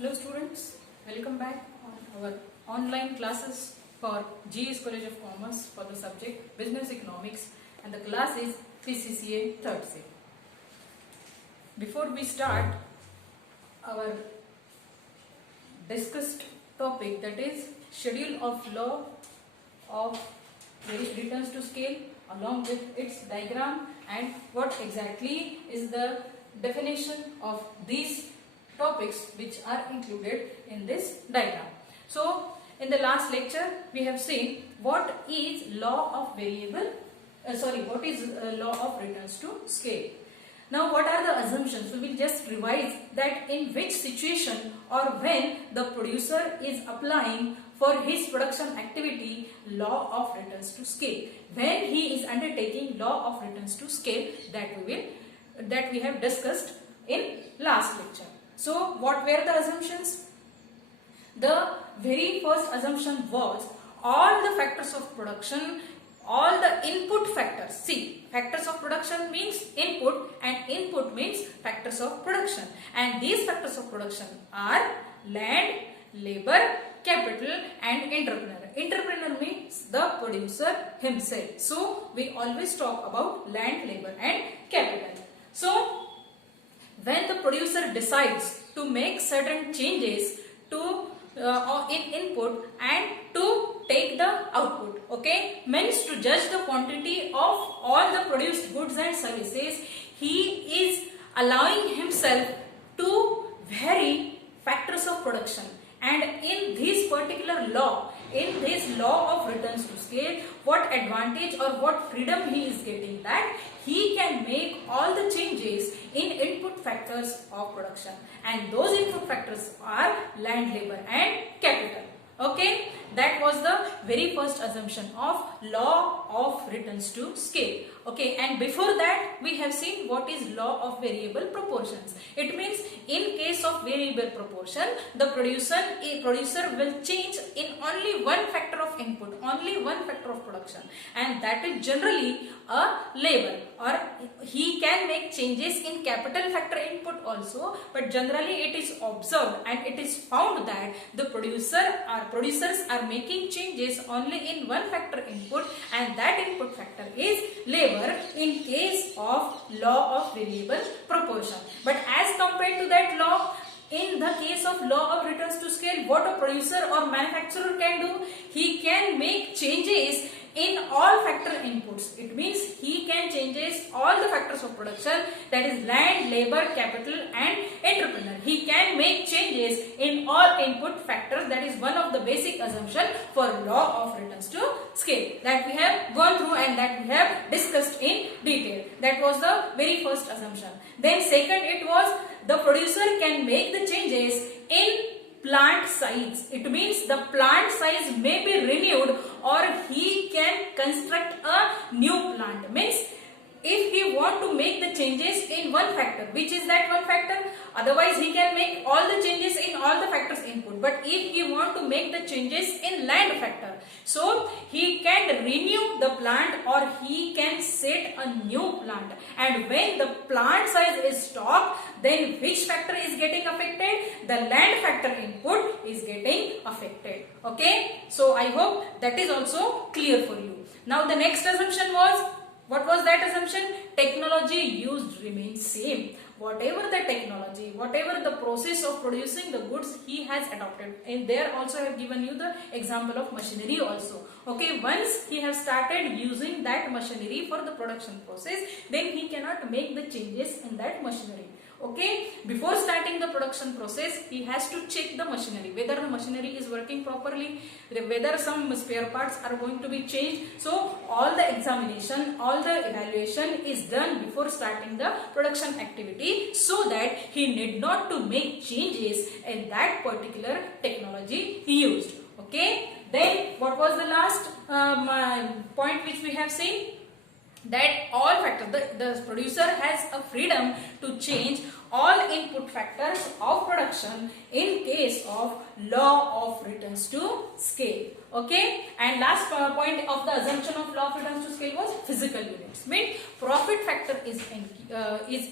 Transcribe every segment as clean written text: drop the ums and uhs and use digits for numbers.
Hello students, welcome back on our online classes for GS College of Commerce for the subject Business Economics, and the class is BCCA 3rd SEM. Before we start our discussed topic, that is schedule of law of returns to scale along with its diagram and what exactly is the definition of these topics which are included in this diagram. So in the last lecture we have seen what is law of law of returns to scale. Now what are the assumptions? We will just revise that in which situation or when the producer is applying for his production activity law of returns to scale. When he is undertaking law of returns to scale, that we have discussed in last lecture. So what were the assumptions? The very first assumption was all the factors of production, all the input factors. See, factors of production means input and input means factors of production. And these factors of production are land, labor, capital and entrepreneur. Entrepreneur means the producer himself. So we always talk about land, labor and capital. So when the producer decides to make certain changes to in input and to take the output, okay, means to judge the quantity of all the produced goods and services, he is allowing himself to vary factors of production. And in this particular law, in this law of returns to scale, what advantage or what freedom he is getting, that he can make all the changes in input factors of production, and those input factors are land, labor and capital. Okay, that was the very first assumption of law of returns to scale. Okay, and before that we have seen what is law of variable proportions. It means in case of variable proportion, the producer will change in only one factor of input, only one factor of production, and that is generally a labor. Or he can make changes in capital factor input also, but generally it is observed and it is found that the producers are making changes only in one factor input, and that input factor is labor in case of law of variable proportion. But as compared to that law, in the case of law of returns to scale, what a producer or manufacturer can do, he can make changes in all factor inputs. It means he can changes all the factors of production, that is land, labor, capital and entrepreneur. He can make changes in all input factors. That is one of the basic assumption for law of returns to scale that we have gone through and that we have discussed in detail. That was the very first assumption. Then second, it was the producer can make the changes in plant size. It means the plant size may be renewed or he can construct a new plant. Means if he want to make the changes in one factor, which is that one factor, otherwise he can make all the changes in all the factors input. But if he want to make the changes in land factor, so he can renew the plant or he can set a new plant. And when the plant size is stopped, then which factor is getting affected? The land factor input is getting affected. Okay, so I hope that is also clear for you. Now the next assumption was, what was that assumption? Technology used remains same. Whatever the technology, whatever the process of producing the goods he has adopted. And there also I have given you the example of machinery also. Okay, once he has started using that machinery for the production process, then he cannot make the changes in that machinery. Okay, before starting the production process, he has to check the machinery, whether the machinery is working properly, whether some spare parts are going to be changed. So all the examination, all the evaluation is done before starting the production activity, so that he need not to make changes in that particular technology he used. Okay, then what was the last point which we have seen? That all factors, the producer has a freedom to change all input factors of production in case of law of returns to scale. Okay, and last point of the assumption of law of returns to scale was physical units. Means profit factor is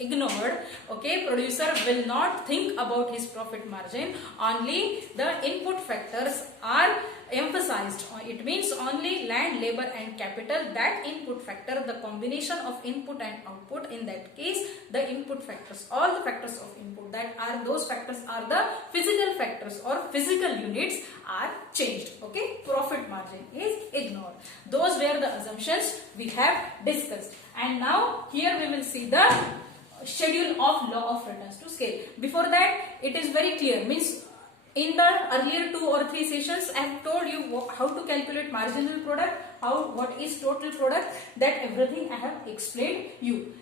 ignored. Okay, producer will not think about his profit margin. Only the input factors are emphasized. It means only land, labor and capital, that input factor, the combination of input and output. In that case, the input factors, all the factors of input, that are those factors are the physical factors or physical units are changed. Okay, profit margin is ignored. Those were the assumptions we have discussed. And now here we will see the schedule of law of returns to scale. Before that, it is very clear. Means in the earlier 2 or 3 sessions, I have told you how to calculate marginal product, what is total product, that everything I have explained you.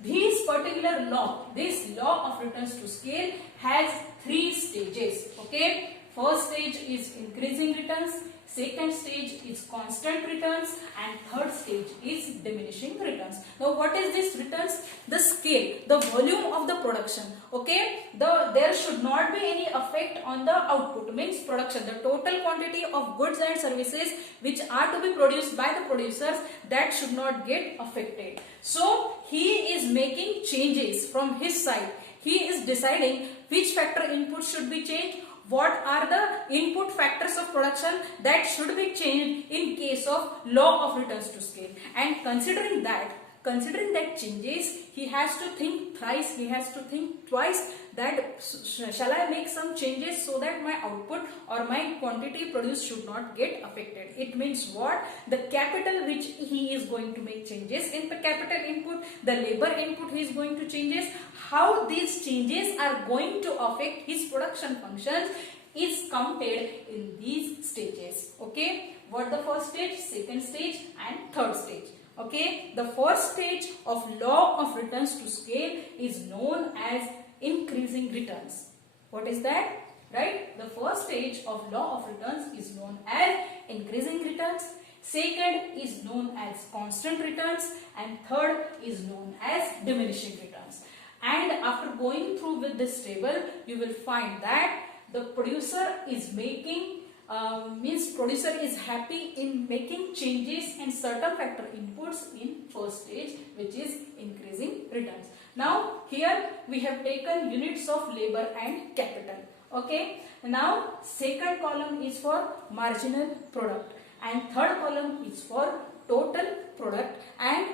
This particular law, this law of returns to scale has 3 stages. Okay, first stage is increasing returns, second stage is constant returns, and third stage is diminishing returns. Now what is this returns? The scale, the volume of the production. Okay, there should not be any effect on the output, means production, the total quantity of goods and services which are to be produced by the producers, that should not get affected. So he is making changes from his side. He is deciding which factor input should be changed, what are the input factors of production that should be changed in case of law of returns to scale. And considering that changes, he has to think thrice, he has to think twice, that shall I make some changes so that my output or my quantity produced should not get affected. It means what? The capital which he is going to make changes in the capital input, the labor input he is going to changes, how these changes are going to affect his production functions is counted in these stages. Okay, what the first stage, second stage and third stage. Okay, the first stage of law of returns to scale is known as increasing returns. What is that? Right? The first stage of law of returns is known as increasing returns. Second is known as constant returns, and third is known as diminishing returns. And after going through with this table, you will find that the producer is making producer is happy in making changes in certain factor inputs in first stage, which is increasing returns. Now here we have taken units of labor and capital. Okay, now second column is for marginal product and third column is for total product, and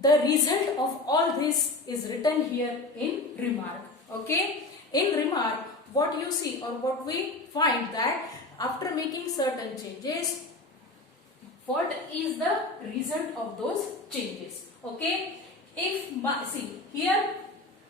the result of all this is written here in remark. Okay, in remark, what you see or what we find that after making certain changes, what is the result of those changes? Okay, if see here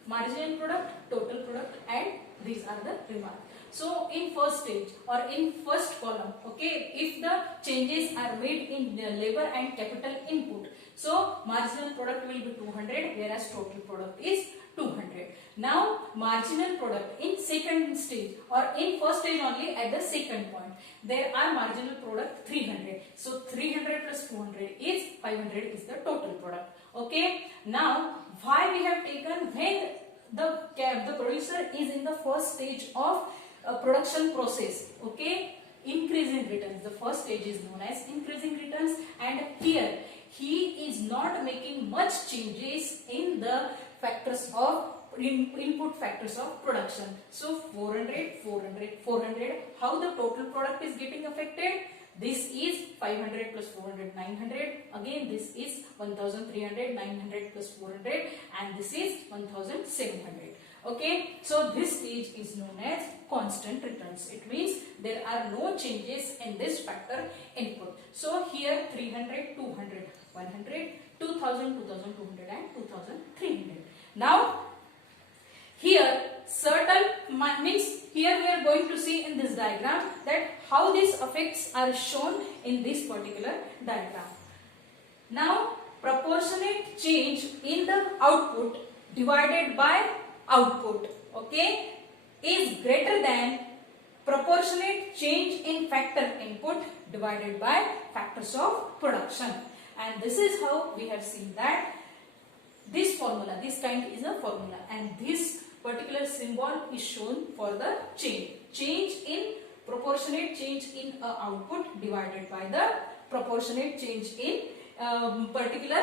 marginal product, total product, and these are the remarks. So in first stage or in first column, okay, if the changes are made in the labor and capital input, so marginal product will be 200, whereas total product is 200. Now marginal product in second stage or in first stage only at the second point, there are marginal product 300. So 300 plus 200 is 500 is the total product. Okay. Now why we have taken when the producer is in the first stage of production process, okay, increasing returns. The first stage is known as increasing returns, and here he is not making much changes in the factors of input factors of production. So 400, 400, 400. How the total product is getting affected? This is 500 plus 400, 900. Again, this is 1300, 900 plus 400, and this is 1700. Okay, so this stage is known as constant returns. It means there are no changes in this factor input. So here 300, 200, 100, 2000, 2200 and 2300. Now here certain means here we are going to see in this diagram that how these effects are shown in this particular diagram. Now proportionate change in the output divided by output, okay, is greater than proportionate change in factor input divided by factors of production. And this is how we have seen that this formula, this kind is a formula, and this particular symbol is shown for the change in proportionate change in output divided by the proportionate change in particular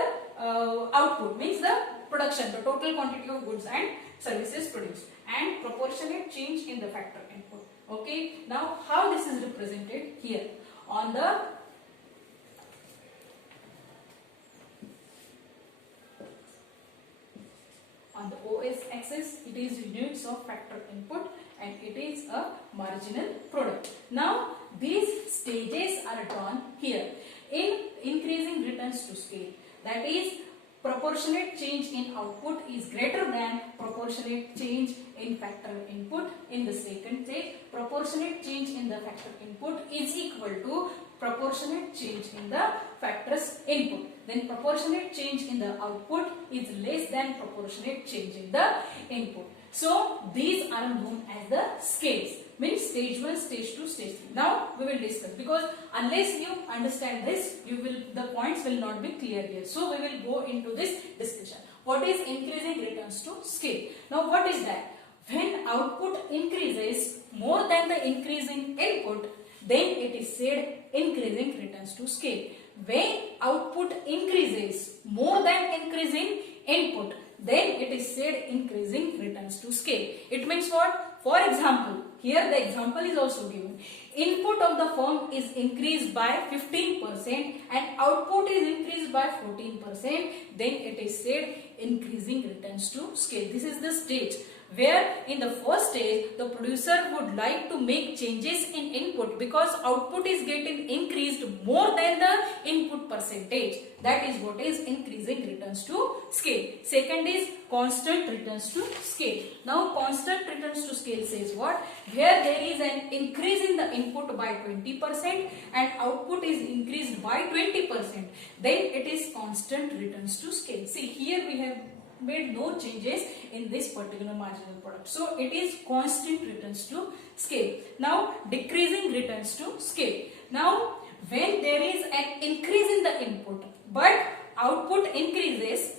output, means the production, the total quantity of goods and services produced, and proportionate change in the factor input. Okay, now how this is represented here on the OS axis, it is units of factor input and it is a marginal product. Now these stages are drawn here in increasing returns to scale, that is proportionate change in output is greater than proportionate change in factor input. In the second stage, proportionate change in the factor input is equal to proportionate change in the factor's input. Then proportionate change in the output is less than proportionate change in the input. So these are known as the scales, means stage 1, stage 2, stage 3. Now we will discuss, because unless you understand this, the points will not be clear here. So we will go into this discussion. What is increasing returns to scale? Now what is that? When output increases more than the increase in input, then it is said increasing returns to scale. When output increases more than increase in input, then it is said increasing returns to scale. It means what? For example, here the example is also given. Input of the firm is increased by 15% and output is increased by 14%, then it is said increasing returns to scale. This is the stage where in the first stage the producer would like to make changes in input because output is getting increased more than the input percentage. That is what is increasing returns to scale. Second is constant returns to scale. Now constant returns to scale says what? Where there is an increase in the input by 20% and output is increased by 20%, then it is constant returns to scale. See, here we have made no changes in this particular marginal product, so it is constant returns to scale. Now decreasing returns to scale. Now when there is an increase in the input but output increases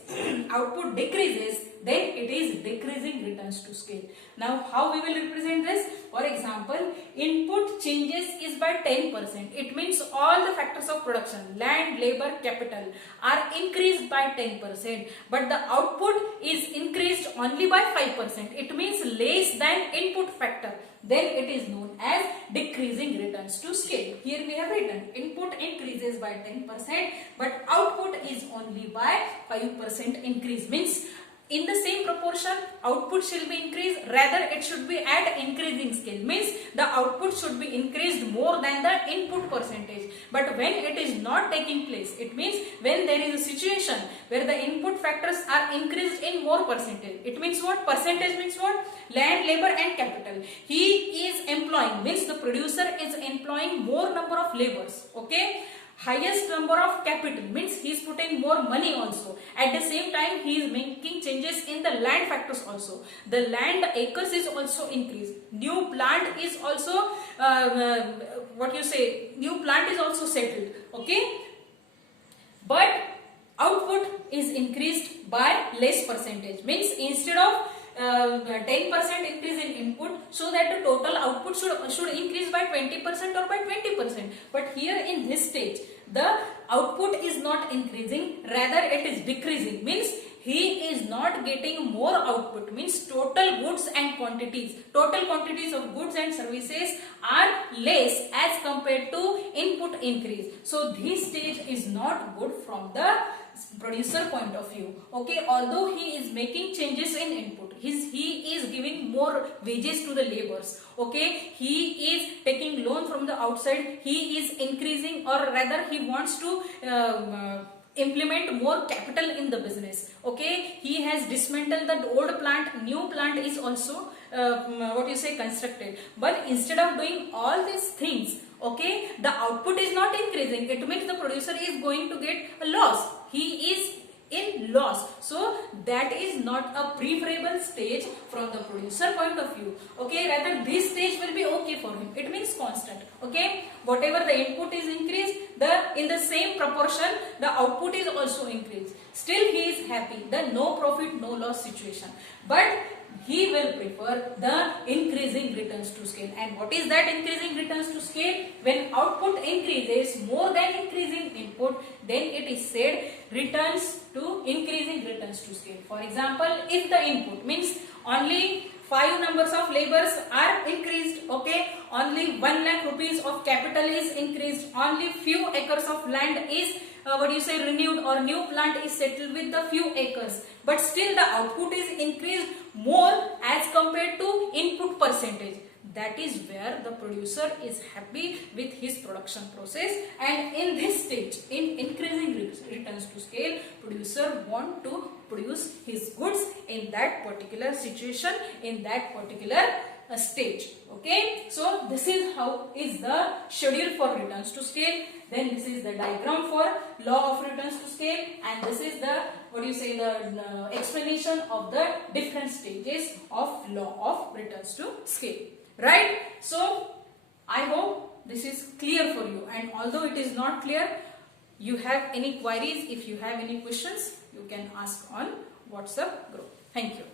output decreases, then it is decreasing returns to scale. Now how we will represent this? For example, input changes is by 10%. It means all the factors of production, land, labor, capital are increased by 10%, but the output is increased only by 5%. It means less than input factor. Then it is known as decreasing returns to scale. Here we have written input increases by 10% but output is only by 5% increase, means in the same proportion output shall be increased, rather it should be at increasing scale, means the output should be increased more than the input percentage. But when it is not taking place, it means when there is a situation where the input factors are increased in more percentage. It means what? Percentage means what? Land, labor and capital. He is employing, means the producer is employing more number of laborers. Okay, highest number of capital, means he is putting more money also. At the same time he is making changes in the land factors also. The land acres is also increased. New plant is also new plant is also settled. Okay, but output is increased by less percentage, means instead of 10% increase in input, so that the total output should increase by 20% or by 20%. But here in this stage, the output is not increasing, rather it is decreasing, means he is not getting more output, means total goods and quantities, total quantities of goods and services are less as compared to input increase. So this stage is not good from the producer point of view. Okay, although he is making changes in input, he is giving more wages to the laborers. Okay, he is taking loan from the outside, he is increasing, or rather he wants to implement more capital in the business. Okay, he has dismantled the old plant, new plant is also constructed. But instead of doing all these things, okay, the output is not increasing. It means the producer is going to get a loss. He is in loss. So that is not a preferable stage from the producer point of view. Okay, rather this stage will be okay for him. It means constant. Okay, whatever the input is increased, in the same proportion the output is also increased. Still he is happy. The no profit no loss situation. But he will will prefer the increasing returns to scale. And what is that increasing returns to scale? When output increases more than increasing input, then it is said returns to increasing returns to scale. For example, if the input means only 5 numbers of laborers are increased, okay, only 1 lakh rupees of capital is increased, only few acres of land is renewed, or new plant is settled with the few acres, but still the output is increased more as compared to input percentage. That is where the producer is happy with his production process, and in this stage, in increasing returns to scale, producer want to produce his goods in that particular situation, in that particular stage. Okay, so this is how is the schedule for returns to scale. Then this is the diagram for law of returns to scale, and this is the the explanation of the different stages of law of returns to scale. Right? So I hope this is clear for you, and although it is not clear, you have any queries, if you have any questions, you can ask on WhatsApp group. Thank you.